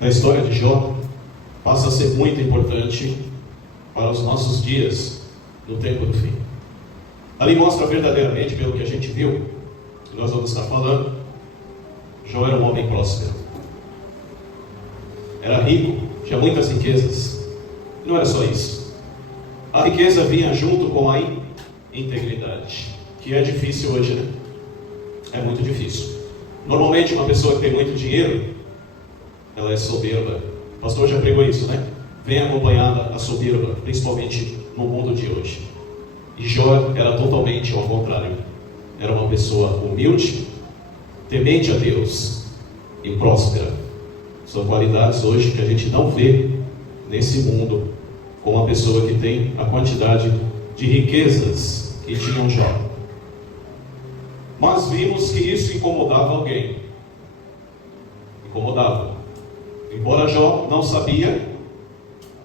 da história de Jó passa a ser muito importante para os nossos dias no tempo do fim. Ali mostra verdadeiramente, pelo que a gente viu, que nós vamos estar falando, Jó era um homem próspero. Era rico, tinha muitas riquezas. E não era só isso. A riqueza vinha junto com a integridade, que é difícil hoje, né? É muito difícil. Normalmente uma pessoa que tem muito dinheiro, ela é soberba. O pastor já pregou isso, né? Vem acompanhada a soberba, principalmente no mundo de hoje. E Jó era totalmente ao contrário. Era uma pessoa humilde, temente a Deus e próspera. São qualidades hoje que a gente não vê nesse mundo com uma pessoa que tem a quantidade de riquezas que tinha Jó. Mas vimos que isso incomodava alguém. Incomodava. Embora Jó não sabia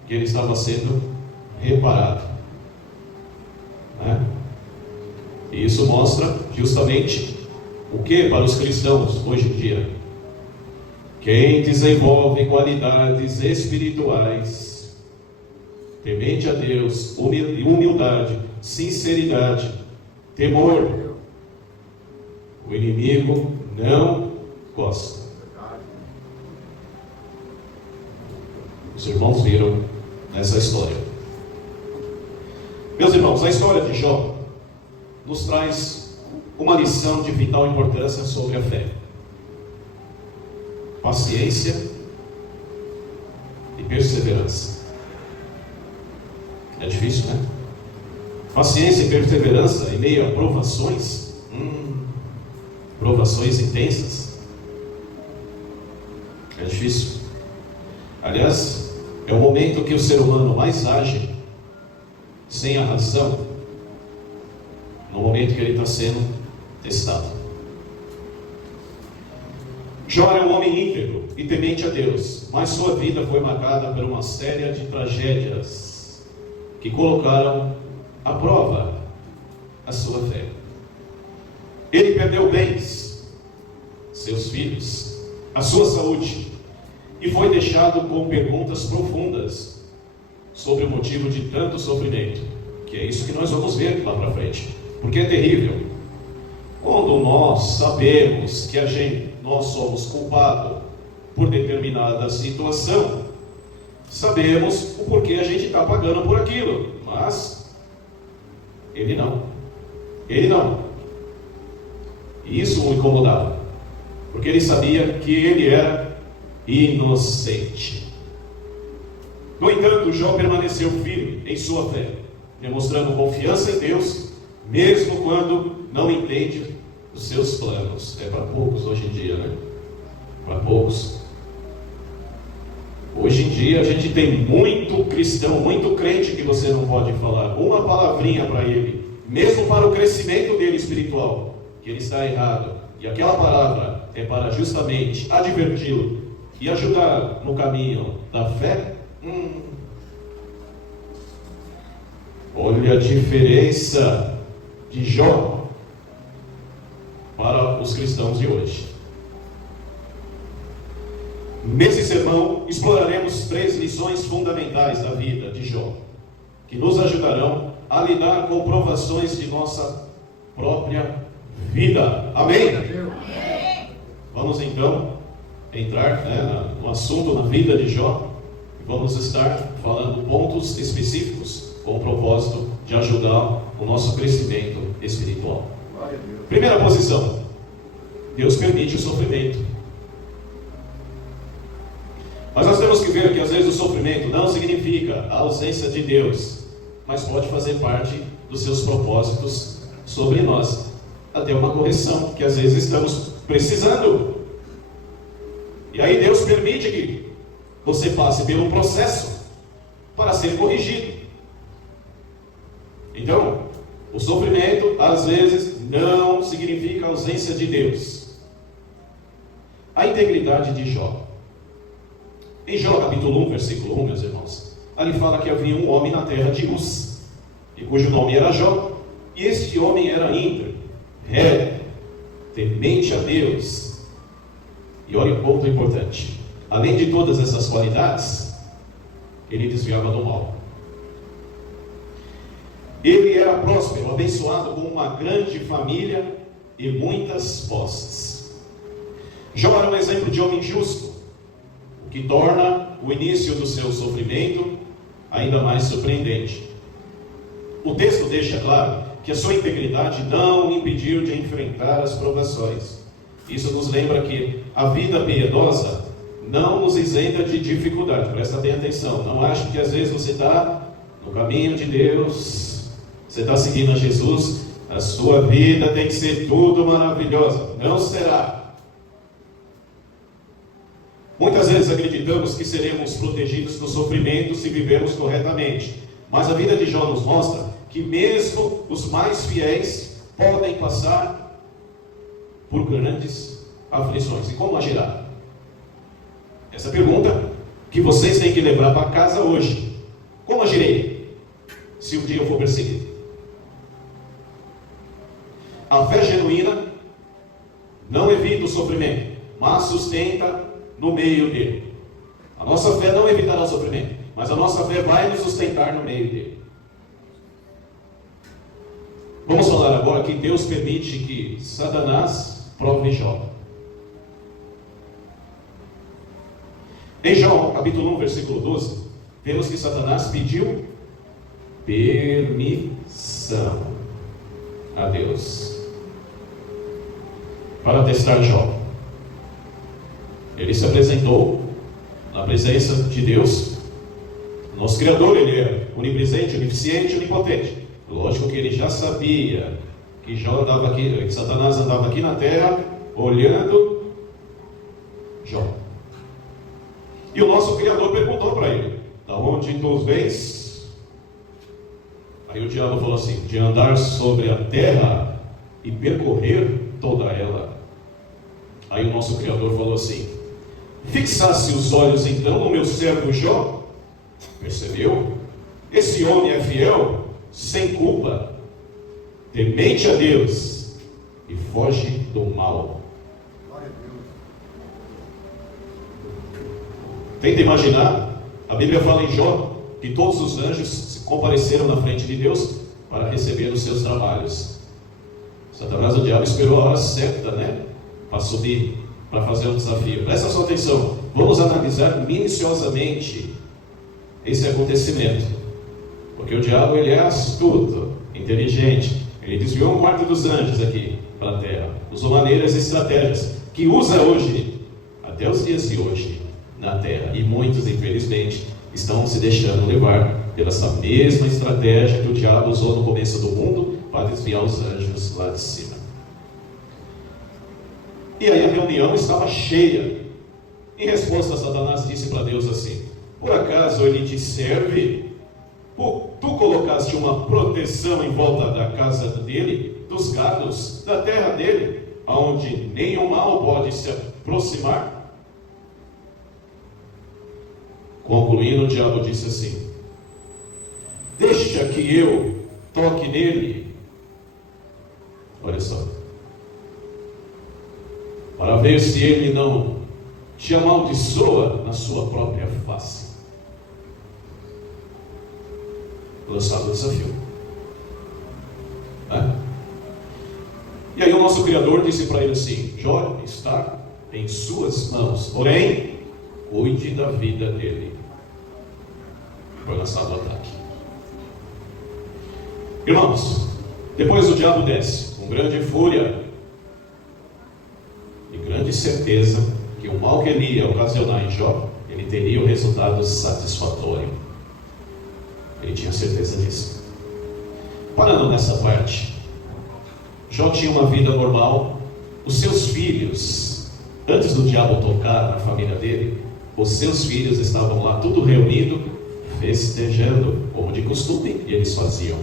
que ele estava sendo reparado. Né? E isso mostra justamente o que para os cristãos hoje em dia? Quem desenvolve qualidades espirituais, temente a Deus, humildade, sinceridade, temor, o inimigo não gosta. Os irmãos viram nessa história. Meus irmãos, a história de Jó nos traz uma lição de vital importância sobre a fé. Paciência e perseverança. É difícil, né? Paciência e perseverança em meio a provações. Provações intensas. É difícil. Aliás, é o momento que o ser humano mais age sem a razão, no momento que ele está sendo testado. Jó era um homem íntegro e temente a Deus, mas sua vida foi marcada por uma série de tragédias que colocaram à prova a sua fé. Ele perdeu bens, seus filhos, a sua saúde, e foi deixado com perguntas profundas sobre o motivo de tanto sofrimento, que é isso que nós vamos ver lá para frente, porque é terrível. Quando nós sabemos que nós somos culpados por determinada situação, sabemos o porquê a gente está pagando por aquilo, mas ele não. E isso o incomodava, porque ele sabia que ele era inocente. No entanto, Jó permaneceu firme em sua fé, demonstrando confiança em Deus, mesmo quando não entende os seus planos. É para poucos hoje em dia, né? Para poucos. Hoje em dia a gente tem muito cristão, muito crente que você não pode falar uma palavrinha para ele, mesmo para o crescimento dele espiritual, que ele está errado. E aquela palavra é para justamente adverti-lo e ajudar no caminho da fé. Olha a diferença de Jó para os cristãos de hoje. Nesse sermão exploraremos 3 lições fundamentais da vida de Jó, que nos ajudarão a lidar com provações de nossa própria vida. Amém? Vamos então entrar no assunto, na vida de Jó, e vamos estar falando pontos específicos com o propósito de ajudar o nosso crescimento espiritual. Primeira posição: Deus permite o sofrimento. Mas nós temos que ver que às vezes o sofrimento não significa a ausência de Deus, mas pode fazer parte dos seus propósitos sobre nós. Até uma correção que às vezes estamos precisando. E aí Deus permite que você passe pelo processo para ser corrigido. Então, o sofrimento às vezes não significa a ausência de Deus. A integridade de Jó. Em Jó capítulo 1, versículo 1, meus irmãos, ali fala que havia um homem na terra de Uz, e cujo nome era Jó, e este homem era íntegro, reto, temente a Deus. E olha o ponto importante: além de todas essas qualidades, ele desviava do mal. Ele era próspero, abençoado com uma grande família e muitas posses. Jó era um exemplo de homem justo, o que torna o início do seu sofrimento ainda mais surpreendente. O texto deixa claro que a sua integridade não o impediu de enfrentar as provações. Isso nos lembra que a vida piedosa não nos isenta de dificuldade. Presta bem atenção. Não ache que às vezes você está no caminho de Deus, você está seguindo a Jesus, a sua vida tem que ser tudo maravilhosa. Não será. Muitas vezes acreditamos que seremos protegidos do sofrimento se vivermos corretamente. Mas a vida de Jó nos mostra que mesmo os mais fiéis podem passar por grandes aflições. E como agirá? Essa pergunta que vocês têm que levar para casa hoje. Como agirei se um dia eu for perseguido? A fé genuína não evita o sofrimento, mas sustenta no meio dele. A nossa fé não evitará o sofrimento, mas a nossa fé vai nos sustentar no meio dele. Vamos falar agora que Deus permite que Satanás prove Jó. Em Jó, capítulo 1, versículo 12, vemos que Satanás pediu permissão a Deus para testar Jó. Ele se apresentou na presença de Deus. Nosso Criador, Ele é onipresente, onisciente, onipotente. Lógico que ele já sabia que Jó andava aqui, que Satanás andava aqui na terra, olhando Jó. E o nosso Criador perguntou para ele: da onde tu vens? Aí o diabo falou assim: de andar sobre a terra e percorrer toda ela. Aí o nosso Criador falou assim: fixasse os olhos então no meu servo Jó. Percebeu? Esse homem é fiel, sem culpa, temente a Deus e foge do mal. Tenta imaginar, a Bíblia fala em Jó que todos os anjos compareceram na frente de Deus para receber os seus trabalhos. Satanás, o diabo, esperou a hora certa, para subir, para fazer um desafio. Presta sua atenção, vamos analisar minuciosamente esse acontecimento. Porque o diabo, ele é astuto, inteligente. Ele desviou um quarto dos anjos aqui para a terra. Usou maneiras e estratégias que usa hoje, até os dias de hoje, na terra. E muitos, infelizmente, estão se deixando levar pela essa mesma estratégia que o diabo usou no começo do mundo para desviar os anjos lá de cima. E aí a reunião estava cheia. Em resposta, Satanás disse para Deus assim: por acaso ele te serve? Tu colocaste uma proteção em volta da casa dele, dos gados, da terra dele, aonde nenhum mal pode se aproximar? Concluindo, o diabo disse assim: deixa que eu toque nele. Olha só, para ver se ele não te amaldiçoa na sua própria face. Lançado o desafio. E aí o nosso Criador disse para ele assim: Jó está em suas mãos, porém cuide da vida dele. Foi lançado o ataque. Irmãos, depois o diabo desce com grande fúria e grande certeza que o mal que ele ia ocasionar em Jó, ele teria o resultado satisfatório. Ele tinha certeza disso. Parando nessa parte, Jó tinha uma vida normal. Os seus filhos, antes do diabo tocar na família dele, os seus filhos estavam lá tudo reunido, festejando, como de costume eles faziam.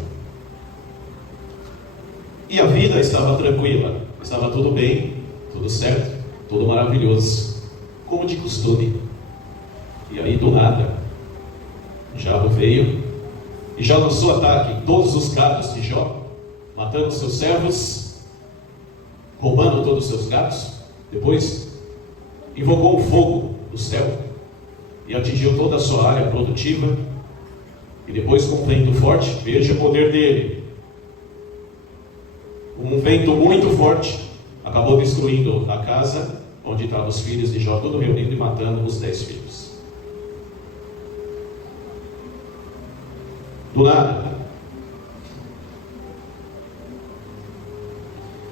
E a vida estava tranquila, estava tudo bem, tudo certo, tudo maravilhoso, como de costume. E aí do nada, o diabo veio e já lançou ataque em todos os gados de Jó, matando seus servos, roubando todos os seus gados. Depois invocou um fogo do céu e atingiu toda a sua área produtiva. E depois, com um vento forte, veja o poder dele. Um vento muito forte acabou destruindo a casa onde estavam os filhos de Jó, tudo reunido, e matando os 10 filhos. Do nada.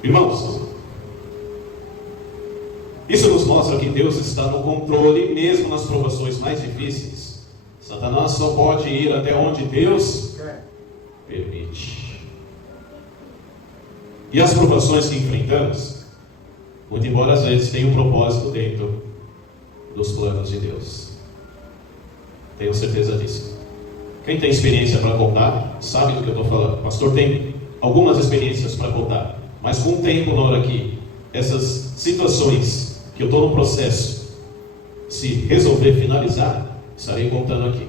Irmãos, isso nos mostra que Deus está no controle, mesmo nas provações mais difíceis. Satanás só pode ir até onde Deus permite. E as provações que enfrentamos, muito embora às vezes tenham um propósito dentro dos planos de Deus. Tenho certeza disso. Quem tem experiência para contar, sabe do que eu estou falando. O pastor tem algumas experiências para contar. Mas com o tempo, na hora que essas situações que eu estou no processo se resolver, finalizar, estarei contando aqui.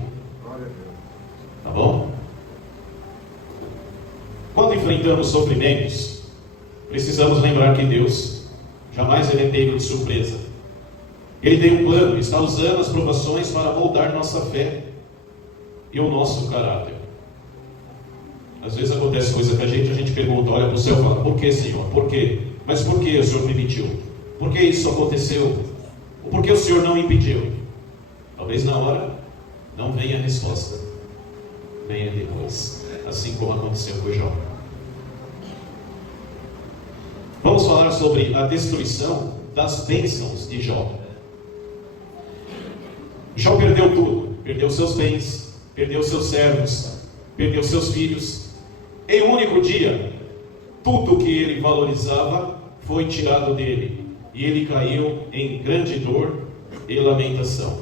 Tá bom? Quando enfrentamos sofrimentos, precisamos lembrar que Deus jamais ele é pego de surpresa. Ele tem um plano, está usando as provações para moldar nossa fé e o nosso caráter. Às vezes acontece coisa com a gente pergunta, olha para o céu e fala, por que, Senhor? Por quê? Mas por que o Senhor permitiu? Por que isso aconteceu? Ou por que o Senhor não impediu? Talvez na hora não venha a resposta. Venha depois. Assim como aconteceu com Jó. Vamos falar sobre a destruição das bênçãos de Jó. Jó perdeu tudo. Perdeu seus bens, perdeu seus servos, perdeu seus filhos. Em um único dia, tudo que ele valorizava foi tirado dele, e ele caiu em grande dor e lamentação.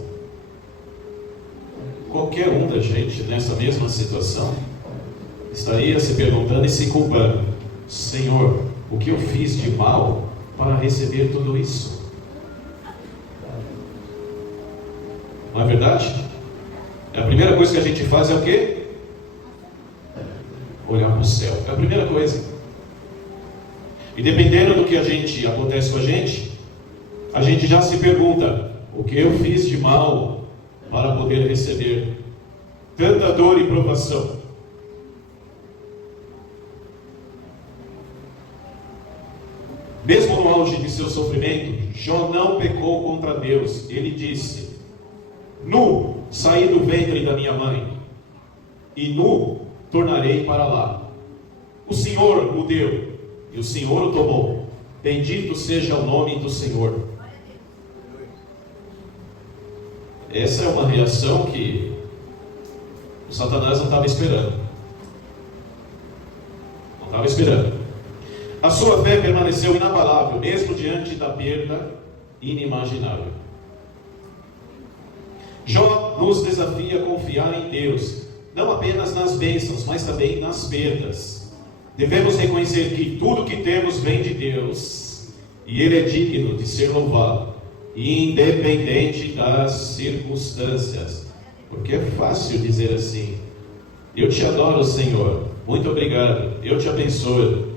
Qualquer um da gente nessa mesma situação estaria se perguntando e se culpando: Senhor, o que eu fiz de mal para receber tudo isso? Não é verdade? A primeira coisa que a gente faz é o quê? Olhar para o céu. É a primeira coisa. E dependendo do que acontece com a gente já se pergunta: o que eu fiz de mal para poder receber tanta dor e provação? Mesmo no auge de seu sofrimento, Jó não pecou contra Deus. Ele disse: nu saí do ventre da minha mãe, e nu tornarei para lá. O Senhor o deu, e o Senhor o tomou. Bendito seja o nome do Senhor. Essa é uma reação que o Satanás não estava esperando. Não estava esperando. A sua fé permaneceu inabalável, mesmo diante da perda inimaginável. Jó nos desafia a confiar em Deus, não apenas nas bênçãos, mas também nas perdas. Devemos reconhecer que tudo que temos vem de Deus, e Ele é digno de ser louvado, independente das circunstâncias. Porque é fácil dizer assim: eu te adoro, Senhor, muito obrigado, eu te abençoo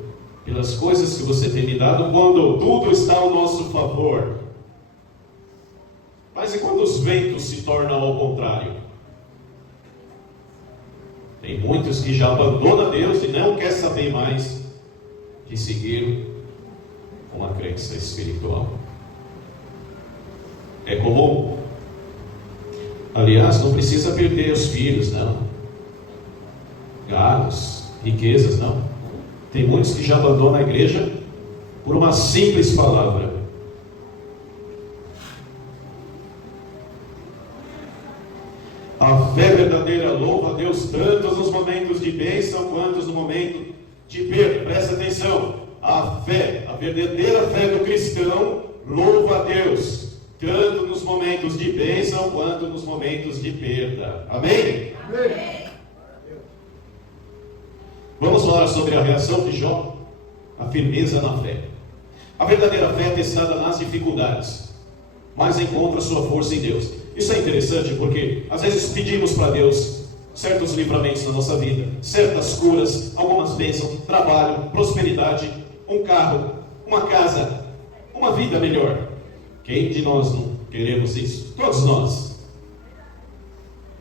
pelas coisas que você tem me dado, quando tudo está ao nosso favor. Mas e quando os ventos se tornam ao contrário? Tem muitos que já abandonam Deus e não quer saber mais de seguir uma crença espiritual. É comum. Aliás, não precisa perder os filhos, não. Gados, riquezas, não. Tem muitos que já abandonam a igreja por uma simples palavra. A fé verdadeira louva a Deus tanto nos momentos de bênção quanto no momento de perda. Presta atenção. A verdadeira fé do cristão louva a Deus tanto nos momentos de bênção quanto nos momentos de perda. Amém? Amém. Vamos falar sobre a reação de Jó, a firmeza na fé. A verdadeira fé é testada nas dificuldades, mas encontra sua força em Deus. Isso é interessante porque às vezes pedimos para Deus certos livramentos na nossa vida, certas curas, algumas bênçãos, trabalho, prosperidade, um carro, uma casa, uma vida melhor. Quem queremos isso, todos nós.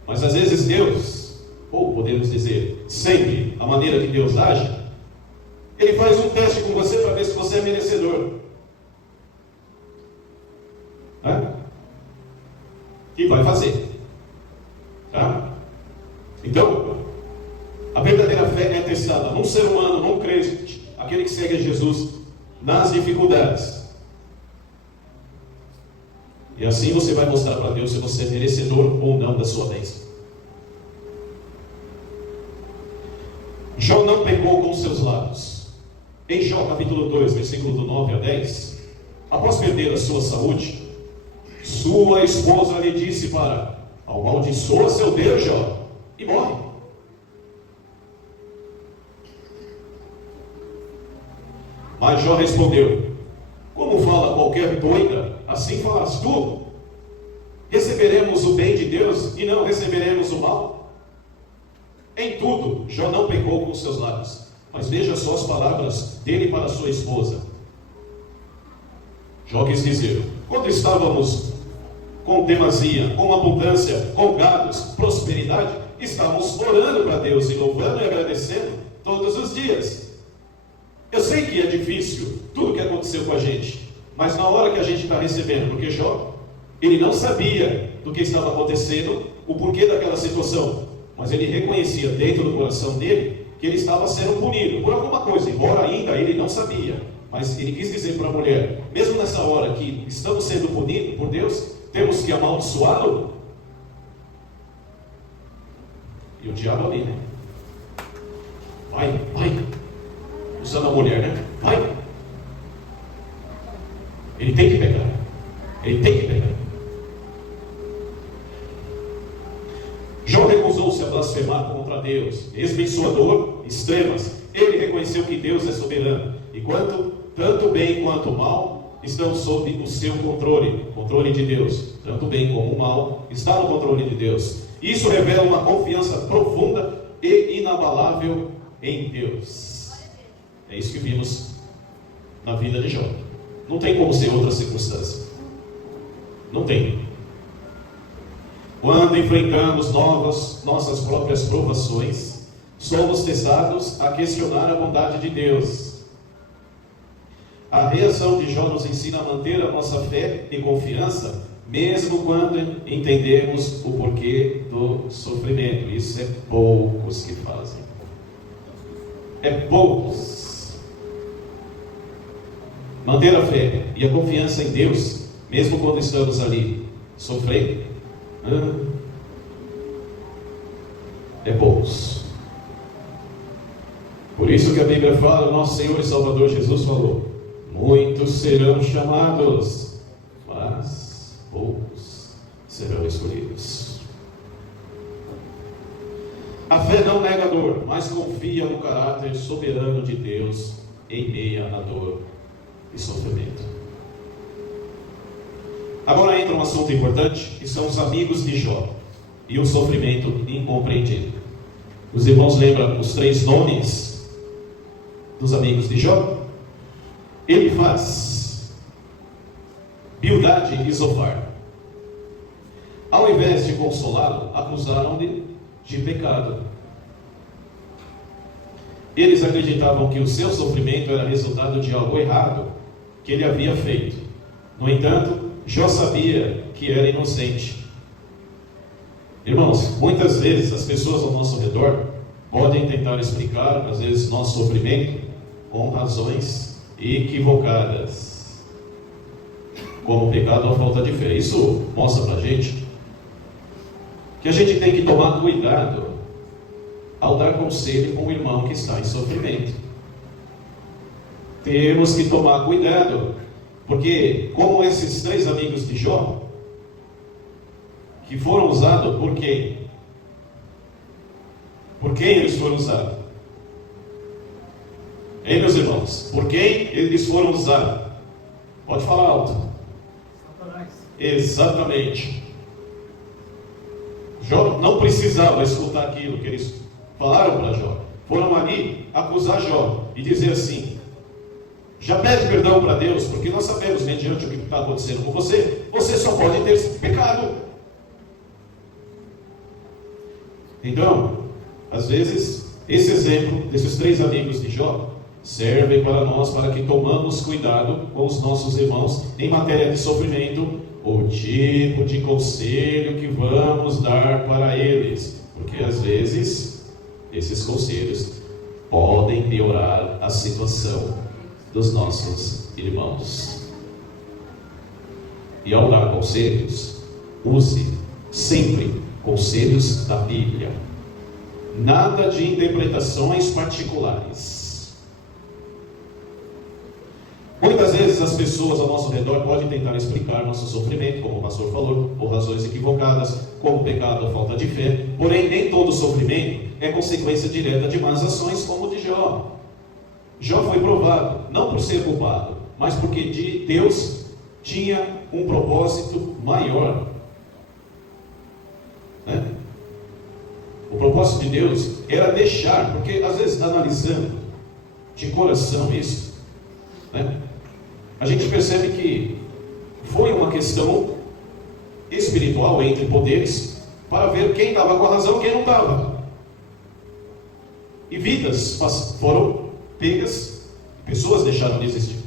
Mas às vezes Deus, ou podemos dizer, sempre, a maneira que Deus age, Ele faz um teste com você para ver se você é merecedor. E vai fazer. Tá? Então, a verdadeira fé é testada num ser humano, num crente, aquele que segue a Jesus nas dificuldades. E assim você vai mostrar para Deus se você é merecedor ou não da sua bênção. Jó não pecou com seus lábios. Em Jó capítulo 2, versículo do 9 a 10, após perder a sua saúde, sua esposa lhe disse para: amaldiçoa seu Deus, Jó, e morre. Mas Jó respondeu: como fala qualquer doida, assim falas tu? Receberemos o bem de Deus e não receberemos o mal? Em tudo, Jó não pecou com seus lábios. Mas veja só as palavras dele para sua esposa. Jó quis dizer: quando estávamos com demasia, com abundância, com gados, prosperidade, estávamos orando para Deus e louvando e agradecendo todos os dias. Eu sei que é difícil tudo que aconteceu com a gente, mas na hora que a gente está recebendo, porque Jó, ele não sabia do que estava acontecendo, o porquê daquela situação, mas ele reconhecia dentro do coração dele que ele estava sendo punido por alguma coisa, embora ainda ele não sabia. Mas ele quis dizer para a mulher: mesmo nessa hora que estamos sendo punidos por Deus, temos que amaldiçoá-lo? E o diabo ali, né? Vai, usando a mulher, né? Vai. Ele tem que pegar. Jó recusou-se a blasfemar contra Deus, mesmo em sua dor extremas. Ele reconheceu que Deus é soberano, e tanto bem quanto o mal estão sob o seu controle de Deus. Tanto bem como o mal está no controle de Deus. Isso revela uma confiança profunda e inabalável em Deus. É isso que vimos na vida de Jó. Não tem como ser outra circunstância. Não tem. Quando enfrentamos nossas próprias provações, somos testados a questionar a bondade de Deus. A reação de Jó nos ensina a manter a nossa fé e confiança, mesmo quando entendemos o porquê do sofrimento. Isso é poucos que fazem. É poucos. Manter a fé e a confiança em Deus, mesmo quando estamos ali sofrendo, é poucos. Por isso que a Bíblia fala, nosso Senhor e Salvador Jesus falou: muitos serão chamados, mas poucos serão escolhidos. A fé não nega a dor, mas confia no caráter soberano de Deus em meio à dor e sofrimento. Agora entra um assunto importante, que são os amigos de Jó e o sofrimento incompreendido. Os irmãos lembram os 3 nomes dos amigos de Jó? Elifaz, Bildade e Zofar. Ao invés de consolá-lo, acusaram-lhe de pecado. Eles acreditavam que o seu sofrimento era resultado de algo errado que ele havia feito. No entanto, Jó sabia que era inocente. Irmãos, muitas vezes as pessoas ao nosso redor podem tentar explicar, às vezes, nosso sofrimento com razões equivocadas, como o pecado ou a falta de fé. Isso mostra para a gente que a gente tem que tomar cuidado ao dar conselho com o irmão que está em sofrimento. Temos que tomar cuidado, porque como esses 3 amigos de Jó, que foram usados por quem? Por quem eles foram usados? Hein, meus irmãos? Por quem eles foram usados? Pode falar alto. Satanás. Exatamente. Jó não precisava escutar aquilo que eles falaram para Jó. Foram ali acusar Jó e dizer assim: Já pede perdão para Deus, porque nós sabemos, mediante o que está acontecendo com você, você só pode ter pecado. Então, às vezes, esse exemplo desses 3 amigos de Jó serve para nós, para que tomamos cuidado com os nossos irmãos em matéria de sofrimento, o tipo de conselho que vamos dar para eles, porque às vezes esses conselhos podem piorar a situação dos nossos irmãos. E ao dar conselhos, use sempre conselhos da Bíblia, nada de interpretações particulares. Muitas vezes as pessoas ao nosso redor podem tentar explicar nosso sofrimento, como o pastor falou, por razões equivocadas, como pecado ou falta de fé. Porém, nem todo sofrimento é consequência direta de más ações, como o de Jó. Jó foi provado, não por ser culpado, mas porque Deus tinha um propósito maior. O propósito de Deus era deixar, porque às vezes analisando de coração isso, a gente percebe que foi uma questão espiritual entre poderes para ver quem estava com a razão e quem não estava. E vidas foram pegas, pessoas deixaram de existir.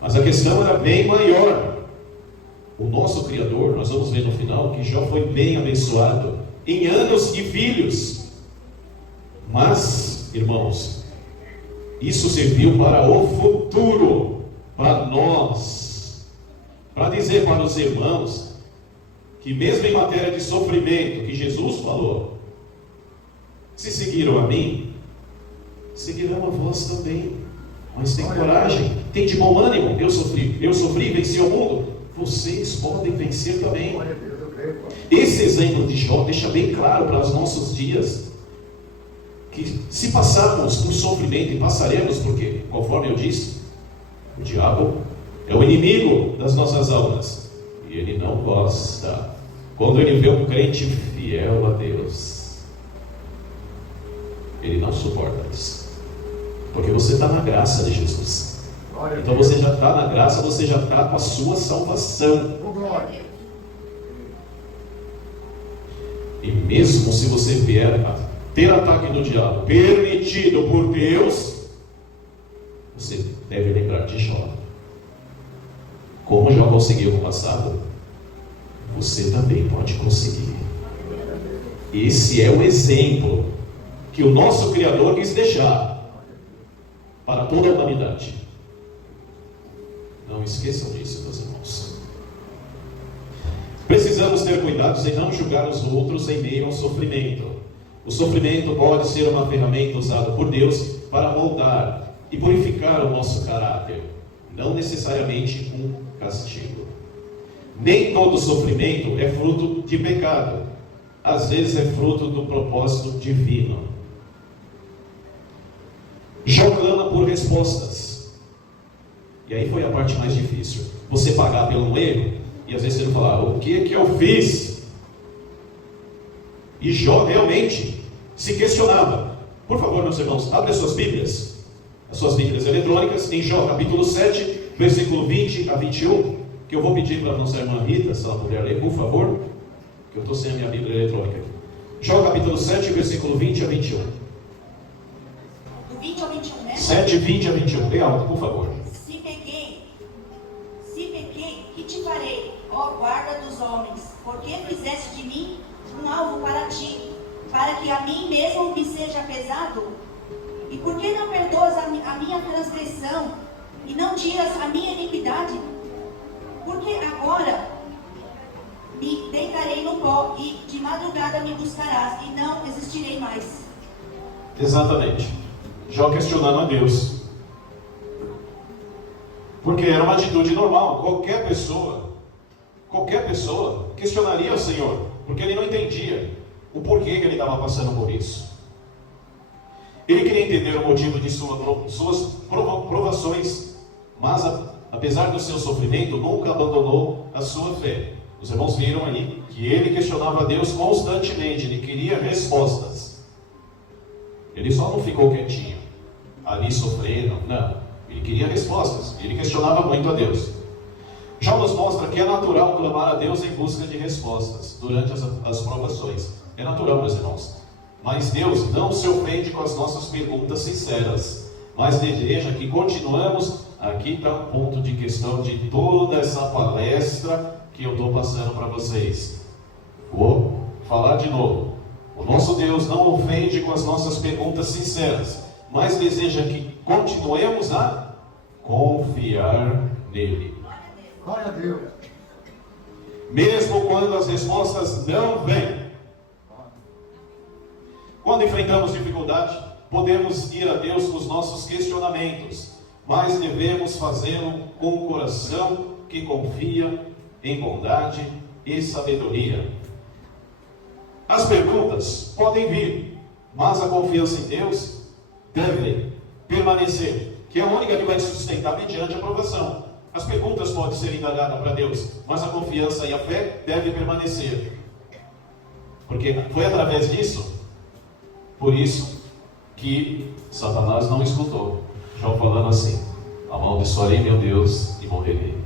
Mas a questão era bem maior. O nosso Criador, nós vamos ver no final que Jó foi bem abençoado em anos e filhos. Mas, irmãos, isso serviu para o futuro, para nós, para dizer para os irmãos que mesmo em matéria de sofrimento, que Jesus falou, se seguiram a mim, seguirão a vós também. Mas tem coragem, tem de bom ânimo. Eu sofri e venci o mundo. Vocês podem vencer também. Esse exemplo de Jó deixa bem claro para os nossos dias que se passarmos por sofrimento, e passaremos, porque, conforme eu disse, o diabo é o inimigo das nossas almas, e ele não gosta quando ele vê um crente fiel a Deus. Ele não suporta isso, porque você está na graça de Jesus. Então você já está na graça, você já está com a sua salvação. E mesmo se você vier a ter ataque do diabo permitido por Deus, você deve lembrar de Jó. Como Jó conseguiu no passado, você também pode conseguir. Esse é o exemplo que o nosso Criador quis deixar para toda a humanidade. Não esqueçam disso, meus irmãos. Precisamos ter cuidados em não julgar os outros em meio ao sofrimento. O sofrimento pode ser uma ferramenta usada por Deus para moldar e purificar o nosso caráter, não necessariamente um castigo. Nem todo sofrimento é fruto de pecado. Às vezes é fruto do propósito divino. Jó clama por respostas. E aí foi a parte mais difícil. Você pagar pelo erro, e às vezes você não falar, o que é que eu fiz? E Jó realmente se questionava. Por favor, meus irmãos, abre as suas Bíblias eletrônicas, em Jó capítulo 7, versículo 20 a 21, que eu vou pedir para a nossa irmã Rita, se ela puder ler, por favor, que eu estou sem a minha Bíblia eletrônica. Jó capítulo 7, versículo 20 a 21. Do 20 ao 21, né? 7, 20 a 21, bem alto, por favor. Se pequei, que te farei, ó guarda dos homens? Porque fizeste de mim um alvo para ti, para que a mim mesmo me seja pesado? E por que não perdoas a minha transgressão, e não tiras a minha iniquidade? Porque agora me deitarei no pó, e de madrugada me buscarás, e não existirei mais. Exatamente. Jó questionando a Deus. Porque era uma atitude normal. Qualquer pessoa questionaria o Senhor, porque ele não entendia o porquê que ele estava passando por isso. Ele queria entender o motivo de suas provações, mas apesar do seu sofrimento, nunca abandonou a sua fé. Os irmãos viram aí que ele questionava a Deus constantemente, ele queria respostas. Ele só não ficou quietinho, ali sofrendo, não. Ele queria respostas, ele questionava muito a Deus. Jó nos mostra que é natural clamar a Deus em busca de respostas durante as provações. É natural, meus irmãos. Mas Deus não se ofende com as nossas perguntas sinceras, mas deseja que continuemos. Aqui está o ponto de questão de toda essa palestra que eu estou passando para vocês. Vou falar de novo. O nosso Deus não ofende com as nossas perguntas sinceras, mas deseja que continuemos a confiar nele. Glória a Deus. Mesmo quando as respostas não vêm. Quando enfrentamos dificuldade, podemos ir a Deus com os nossos questionamentos, mas devemos fazê-lo com um coração que confia em bondade e sabedoria. As perguntas podem vir, mas a confiança em Deus deve permanecer, que é a única que vai sustentar mediante a provação. As perguntas podem ser indagadas para Deus, mas a confiança e a fé devem permanecer. Porque foi através disso, por isso, que Satanás não escutou Jó falando assim: amaldiçoarei meu Deus e morrerei.